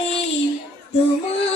দেখলেই তোমার